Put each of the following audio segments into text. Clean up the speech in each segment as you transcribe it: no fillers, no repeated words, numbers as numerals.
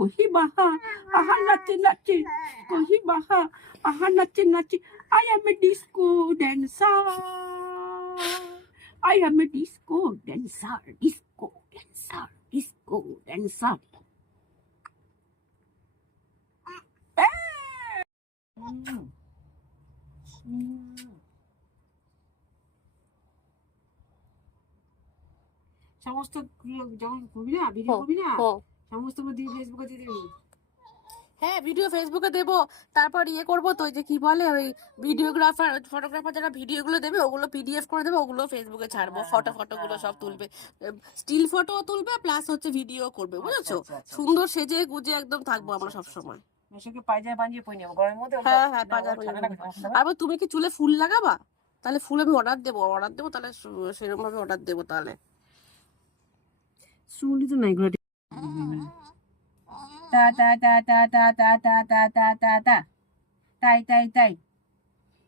কহি বাহা আহা নাচে নাচে কহি বাহা আহা নাচে নাচে I am a disco dancer. I am a disco dancer, disco dancer, disco dancer. সমস্ত যখন করবি না ভিডিও করবি না সমস্ত দিয়ে ফেসবুকে দিয়ে দিবি। হ্যাঁ ভিডিও ফেসবুকে দেবো, তারপর ইয়ে করবো তো যে কি বলে ওই ভিডিওগ্রাফার ফটোগ্রাফার যারা ভিডিওগুলো দেবে ওগুলো পিডিএফ করে দেবে, ওগুলো ফেসবুকে ছাড়বো। ফটোগুলো সব তুলবে, স্টিল ফটো তুলবে প্লাস হচ্ছে ভিডিও করবে, বুঝেছো? সুন্দর সেজে গুজে একদম থাকবো আমরা সব সময়। মেশোকে পায়জামা বানিয়ে পরে নেবো গরমের মধ্যে। হ্যাঁ হ্যাঁ পায়জামা। আর তুমি কি চুলে ফুল লাগাবা? তাহলে ফুল আমি অর্ডার দেবো তাহলে সেরকম ভাবে অর্ডার দেবো তাহলে। চুলই তো নাই ঘরে। তা তা তা তা তা তা তা তা তা তা তা তাই তাই তাই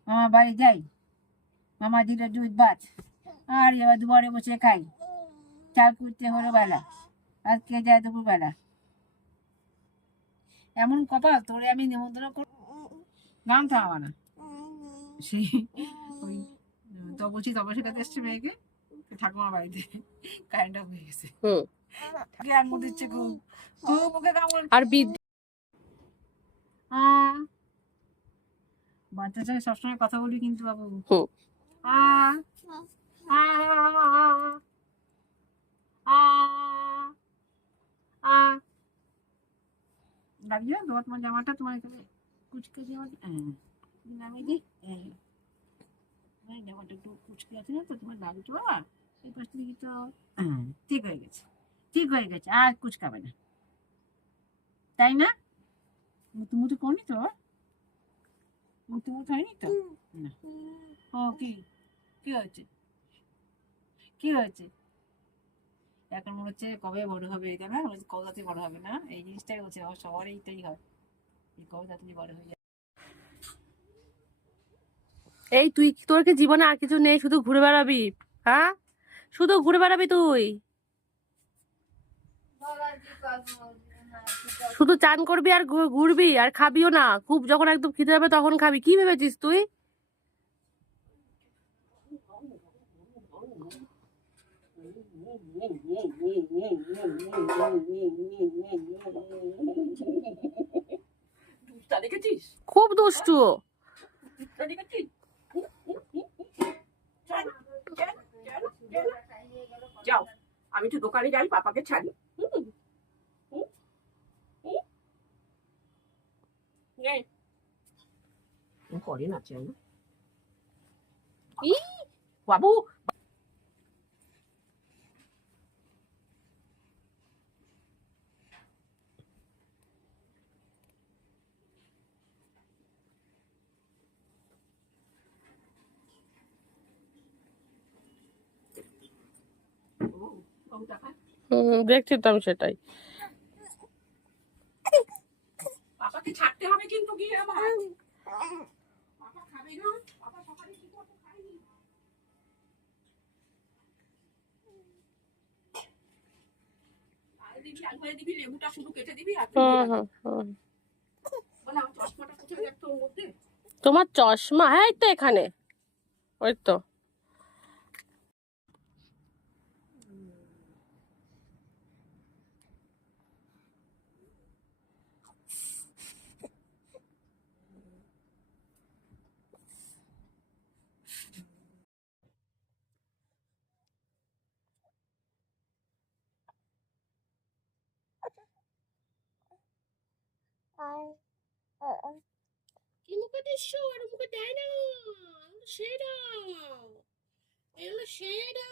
মামা বাড়ি যাই, মামা দিল দুধ ভাত আর এবার দুবারে বসে খাই, চাল কুড়তে হলো বেলা আজকে যায় দুপুর বেলা। এমন কপাল তোরে আমি নিমন্ত্রণ কর গান থামা না সেই ওই তপসি কাছে এসছে মেয়েকে ঠাকুমার বাড়িতে কারেন্ট অফ হয়ে গেছে, আঙুল দিচ্ছে খুব খুব মুখে কামড়। আর বাচ্চার সঙ্গে সবসময় কথা বলি কিন্তু বাবু লাগছে না তোমার জামাটা, তোমার এখানে কুচকে নামিয়ে দিই, জামাটা একটু কুচকে আছে না তো তোমার লাগছে বাবা, এই পাশ থেকে তো ঠিক হয়ে গেছে, ঠিক হয়ে গেছে, আর কুচকাবে না, তাই না? মুতু করনি তো, মুতু হয়নি তো না? ও কি কি হয়েছে, কি হয়েছে? এখন মনে হচ্ছে কবে বড় হবে, এটা না কবে তাড়াতাড়ি বড় হবে না, এই জিনিসটাই হচ্ছে সবার এইটাই হয়, কবে তাড়াতাড়ি বড় হয়ে যায়। এই তোর কি জীবনে আর কিছু নেই, শুধু ঘুরে বেড়াবি? হ্যাঁ শুধু ঘুরে বেড়াবি তুই, শুধু চান করবি আর ঘুরবি আর খাবিও না, খুব যখন একদম খিদে হবে তখন খাবি। কি ভেবেছিস তুই? খুব দুষ্টু। যাও আমি তো দোকানে যাই, পাপাকে ছাড়ি। করে না বাবু, দেখছি তো আমি সেটাই। পাপাকে ছাড়তে হবে কিন্তু গিয়ে আমার, পাপা খাবে না, পাপা সকালে কি করতে খায়নি। দিবি আলুয়ে দিবি, লেবুটা শুধু কেটে দিবি আর চশমাটা কোথায় রাখতো ওর মধ্যে? তোমার চশমা? হ্যাঁ এই তো এখানে, ওই তো। কি মুখে দিচ্ছ? আর মুখে দেয় না, সেটা এগুলো সেটা।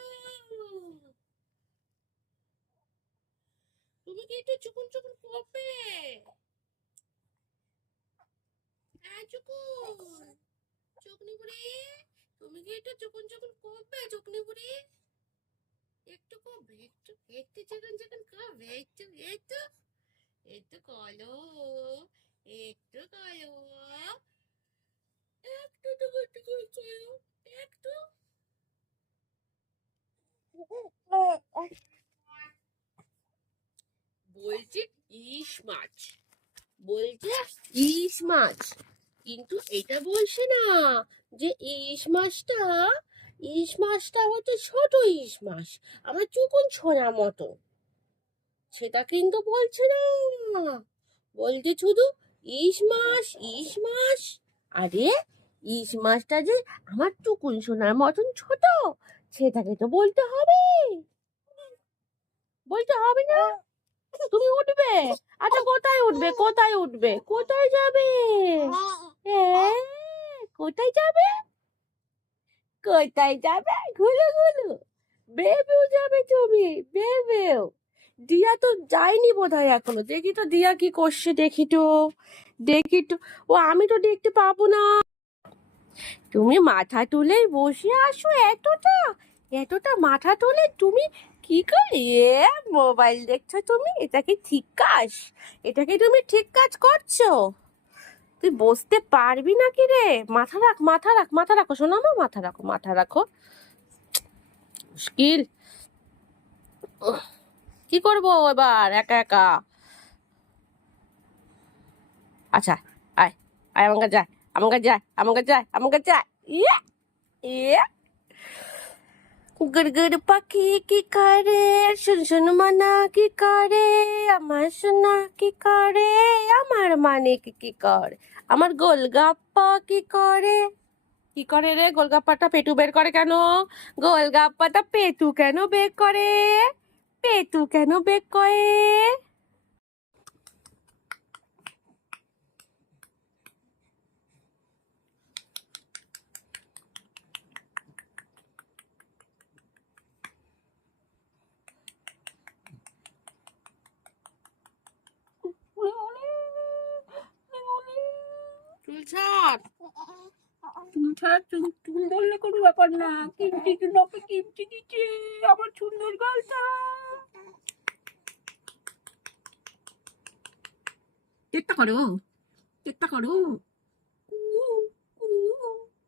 তুমি কি একটু চুকুন চুকুন করবে? চুকুন চুকনি বুড়ি, তুমি কি একটু চুকুন চুকুন করবে? চুকনি বুড়ি একটু করবে, একটু একটু চুকুন চুকুন করবে, একটু একটু একটু করো, একটু করো, একটু টুকুন টুকুন করো, একটু। বলছি কি ইলিশ মাছ, বলছে ইলিশ মাছ, কিন্তু এটা বলছে না যে ইলিশ মাছটা হচ্ছে ছোট ইলিশ মাছ, আমার চুকুন ছোড়া মতো, সেটা কিন্তু বলছে না, বলছে শুধু ইলিশ মাছ। আরে ইলিশ মাছটা যে আমার টুকুন সোনার মতন ছোট, সেটাকে তো বলতে হবে, বলতে হবে না? তুমি উঠবে? আচ্ছা কোথায় উঠবে, কোথায় উঠবে, কোথায় যাবে? কোথায় যাবে, কোথায় যাবে? ঘুরু ঘুরু বেবেও যাবে তুমি, বেবেও। দিয়া তো যায়নি বোধহয় এখনো, দেখি তো দিয়া কি করছে, দেখি তো, দেখি তো। ও আমি তো দেখতে পাবো না। তুমি মাথা তুলে বসে আসো, এতটা এতটা মাথা তুলে তুমি কি করে মোবাইল দেখছো তুমি? এটা কি ঠিক কাজ? এটা কি তুমি ঠিক কাজ করছো? তুই বসতে পারবি না কি রে? মাথা রাখ, মাথা রাখ, মাথা রাখো শোনো, আমার মাথা রাখো, মাথা রাখো। মুশকিল। কি করবো এবার একা একা? আচ্ছা, আয় আয় আমার কাছে, যায় আমার কাছে, যায় আমার কাছে, যায় আমার কাছে, যায়। ইয়ে ইয়ে গুড়গুড় পাখি কি করে, শুন মানা কি করে, আমার সোনা কি করে, আমার মানিক কি করে, আমার গোলগাপ্পা কি করে। কি করে রে? গোলগাপ্পাটা পেটু বের করে কেন? গোলগাপ্পাটা পেটু কেন বের করে? পেটু কেন বের করে? চুল ছাড়। চুল ছাড়া, চুল ধরলে কোনো ব্যাপার না, কিমটি নকে কিমটি দিচ্ছে আমার সুন্দর গালটা। চেষ্টা করো, চেষ্টা করো। কু, কু,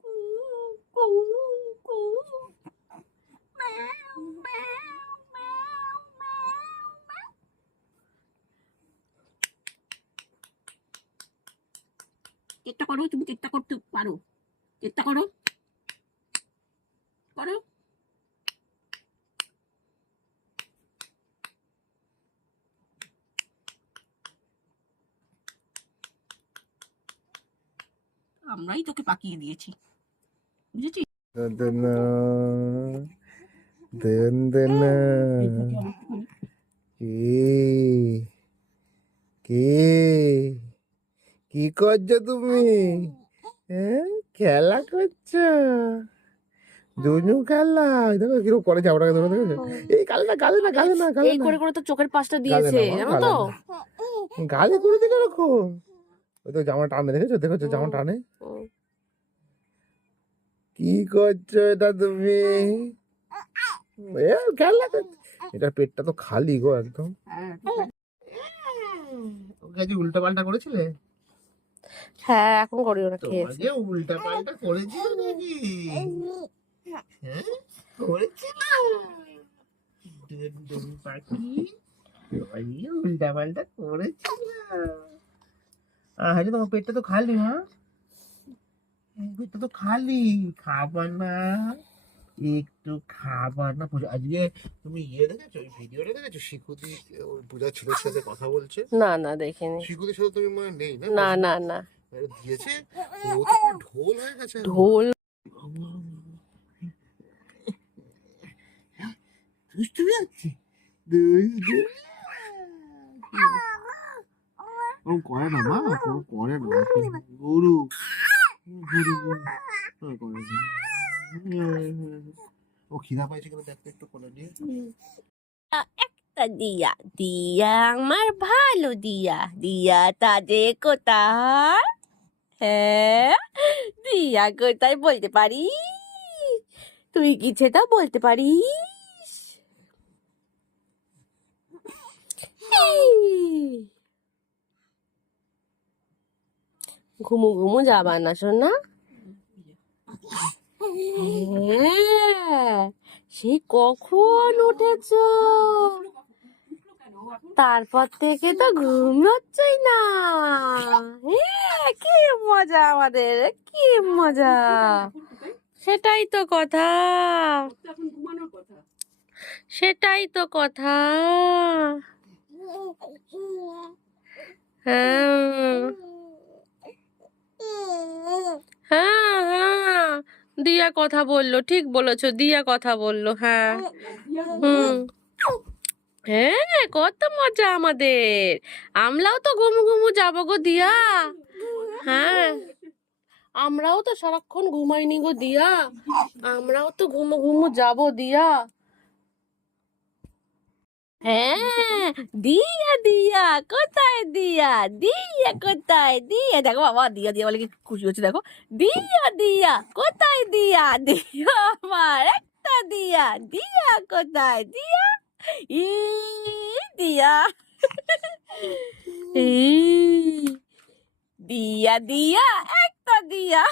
কু, কু, কু। ম্যাও, ম্যাও, ম্যাও, ম্যাও, ম্যাও। চেষ্টা করো, তুমি চেষ্টা করতে পারো, চেষ্টা করো, করো। আমরাই তোকে পাকিয়ে দিয়েছি, বুঝেছিস? দন্দনা দন্দনা কে কে কি করছো তুমি? হ্যাঁ, খেলা করছো? দুনু খেলা? দেখো কিরকম করে চাপড়াকে ধরে, দেখেছো? এই গালে না, গালে না, গালে না, গালে এই না, করে করে তো চোখের পাশটা গালে দিয়েছে, না, জানো গালে তো? না। গালে করে দিকে এরকম। ওই তো জামা টানে, দেখেছো, দেখেছো জামা টানে? হুম। কি করছো এটা তুমি? এ খেলা করছো। এটা পেটটা তো খালি গো একদম। ওকে আজ উল্টা পাল্টা করেছিলে? হ্যাঁ এখন করি, ওরা খেয়েছে। তোমাকে উল্টা পাল্টা করেছিল নাকি? হ্যাঁ, করেছিল। ডুন পাখি তোমাকে উল্টা পাল্টা করেছিল। আরে তোমার পেটটা তো খালি, হ্যাঁ পেটটা তো খালি, খাবার না, একটু খাবার না? আজকে তুমি দেখেছো, ওই ভিডিওটা দেখেছো? শিখুদি ওই পূজার ছেলের সাথে কথা বলছে। না না দেখিনি। শিখুদির সাথে তুমি মানে নেই না? না না না। দিয়েছে, ও তো পুরো ঢোল হয়ে গেছে একদম। ঢোল? দুষ্টুমি হচ্ছে, দুষ্টুমি। ও করে না মা, ও করে না, গুরু গুরু করে না। ও খিদা পাইছে কিনা দেখতে একটু কোলে নিয়ে। একটা দিয়া, দিয়া আমার ভালো দিয়া, দিয়া তাজে কোথায়? হ্যাঁ, দিয়া কোথায় বলতে পারিস? তুই কি সেটা বলতে পারিস? ঘুমু ঘুমু যাবা না শোনা? হ্যাঁ, সেই কখন উঠেছ? তারপর থেকে তো ঘুম হচ্ছেই না। কি মজা আমাদের, কি মজা। সেটাই তো কথা, সেটাই তো কথা। হ্যাঁ হ্যাঁ হ্যাঁ, দিয়া কথা বললো, ঠিক বলেছো, দিয়া কথা বললো। হ্যাঁ হুম, হ্যাঁ কত মজা আমাদের। আমরাও তো ঘুমু ঘুমু যাবো গো দিয়া। হ্যাঁ আমরাও তো সারাক্ষণ ঘুমাইনি গো দিয়া, আমরাও তো ঘুমু ঘুমু যাবো দিয়া। হ্যাঁ দিয়া দিয়া কোথায়, দিয়া দিয়া কোথায়, দিয়া দেখো বাবা, দিয়া দিয়া বলে কি খুশি হচ্ছে দেখো। দিয়া দিয়া কোথায়, দিয়া দিয়া আমার একটা দিয়া, দিয়া কোথায় দিয়া, ই দিয়া, ই দিয়া দিয়া একটা দিয়া,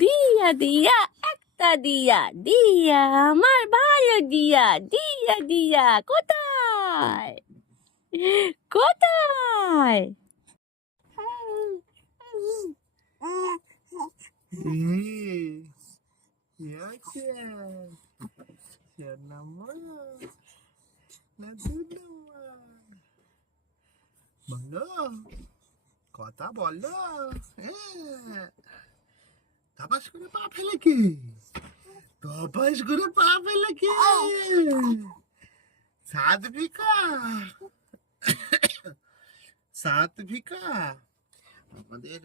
দিয়া দিয়া একটা দিয়া, দিয়া আমার ভালো দিয়া, দিয়া দিয়া কোথায়, কোথায়। বলো, কথা বলো। তাপাস করে পা ফেলে কি, তাপাস করে পা ফেলে কি, সাধবিকা, সাধবিকা আমাদের